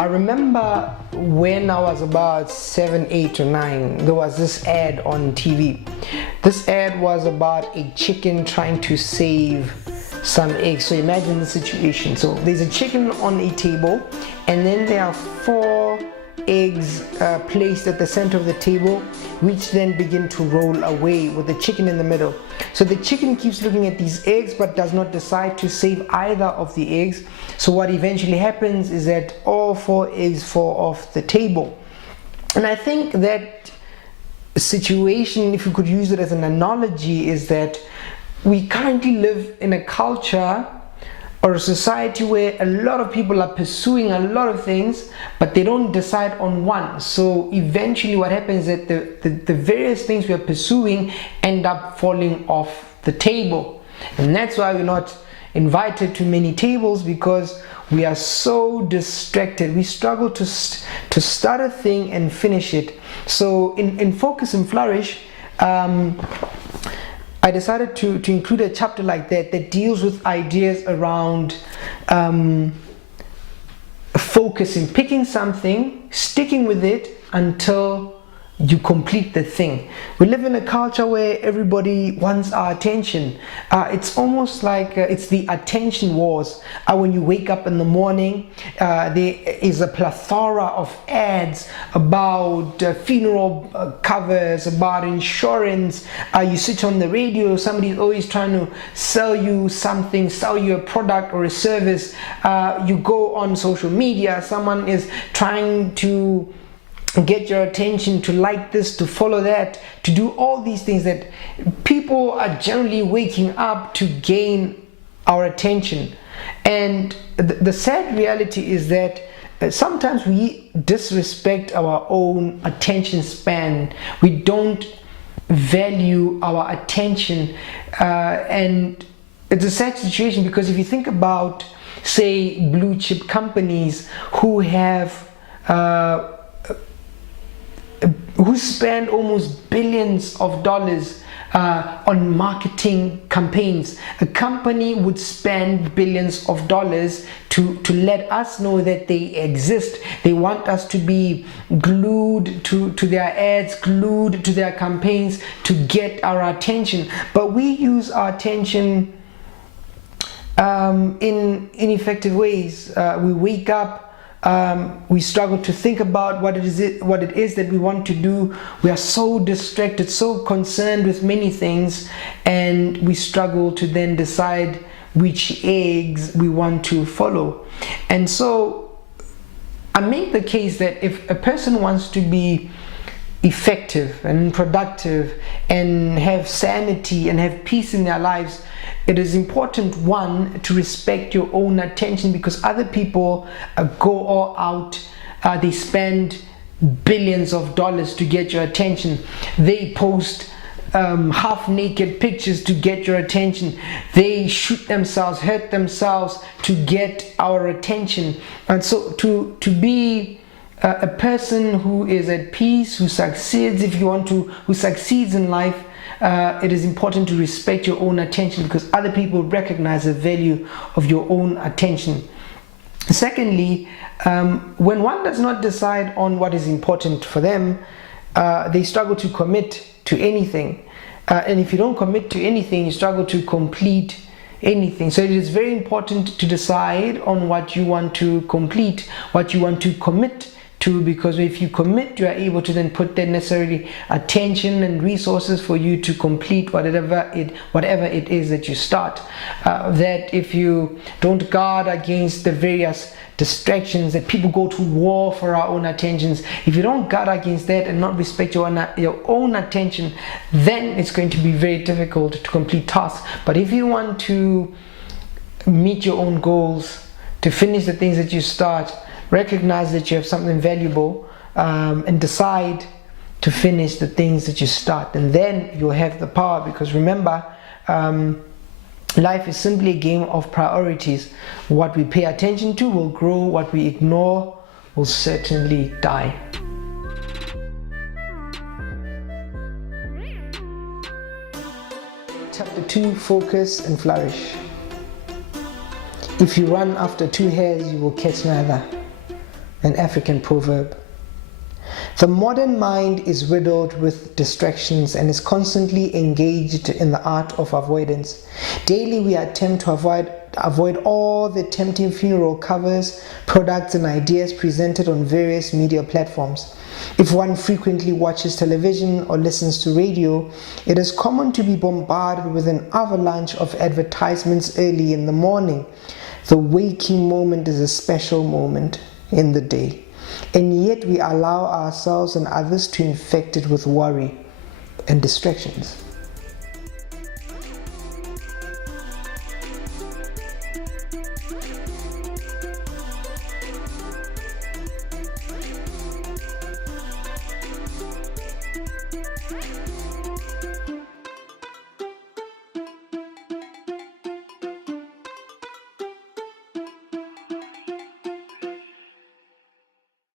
I remember when I was about 7, 8 or 9, there was this ad on TV. This ad was about a chicken trying to save some eggs. So imagine the situation. So there's a chicken on a table, and then there are 4 eggs placed at the center of the table, which then begin to roll away with the chicken in the middle. So the chicken keeps looking at these eggs but does not decide to save either of the eggs. So what eventually happens is that all 4 eggs fall off the table. And I think that situation, if you could use it as an analogy, is that we currently live in a culture or a society where a lot of people are pursuing a lot of things, but they don't decide on one. So eventually what happens is that the various things we are pursuing end up falling off the table. And that's why we're not invited to many tables, because we are so distracted. We struggle to start a thing and finish it. So in Focus and Flourish, I decided to include a chapter like that deals with ideas around focusing, picking something, sticking with it until you complete the thing. We live in a culture where everybody wants our attention. It's almost like it's the attention wars. When you wake up in the morning, there is a plethora of ads about funeral covers, about insurance. You sit on the radio, somebody's always trying to sell you something, sell you a product or a service. You go on social media, someone is trying to get your attention, to like this, to follow that, to do all these things that people are generally waking up to gain our attention. And the sad reality is that sometimes we disrespect our own attention span. We don't value our attention, and it's a sad situation, because if you think about, say, blue chip companies who have who spend almost billions of dollars on marketing campaigns. A company would spend billions of dollars to let us know that they exist. They want us to be glued to their ads, glued to their campaigns to get our attention. But we use our attention in ineffective ways. We wake up, we struggle to think about what it is that we want to do. We are so distracted, so concerned with many things, and we struggle to then decide which eggs we want to follow. And so I make the case that if a person wants to be effective and productive and have sanity and have peace in their lives, it is important, one, to respect your own attention, because other people go all out. They spend billions of dollars to get your attention. They post half-naked pictures to get your attention. They shoot themselves, hurt themselves to get our attention. And so to be a person who is at peace, who succeeds, who succeeds in life, it is important to respect your own attention, because other people recognize the value of your own attention. Secondly, when one does not decide on what is important for them, they struggle to commit to anything. And if you don't commit to anything, you struggle to complete anything. So it is very important to decide on what you want to complete, what you want to commit to, because if you commit, you are able to then put the necessary attention and resources for you to complete whatever it is that you start. That if you don't guard against the various distractions that people go to war for our own attentions, if you don't guard against that and not respect your own attention, then it's going to be very difficult to complete tasks. But if you want to meet your own goals, to finish the things that you start, recognize that you have something valuable, and decide to finish the things that you start, and then you'll have the power. Because remember, life is simply a game of priorities. What we pay attention to will grow, what we ignore will certainly die. Chapter 2, Focus and Flourish. If you run after 2 hares, you will catch neither. an African proverb. The modern mind is riddled with distractions and is constantly engaged in the art of avoidance. Daily we attempt to avoid all the tempting funeral covers, products and ideas presented on various media platforms. If one frequently watches television or listens to radio, it is common to be bombarded with an avalanche of advertisements early in the morning. The waking moment is a special moment in the day, and yet we allow ourselves and others to infect it with worry and distractions.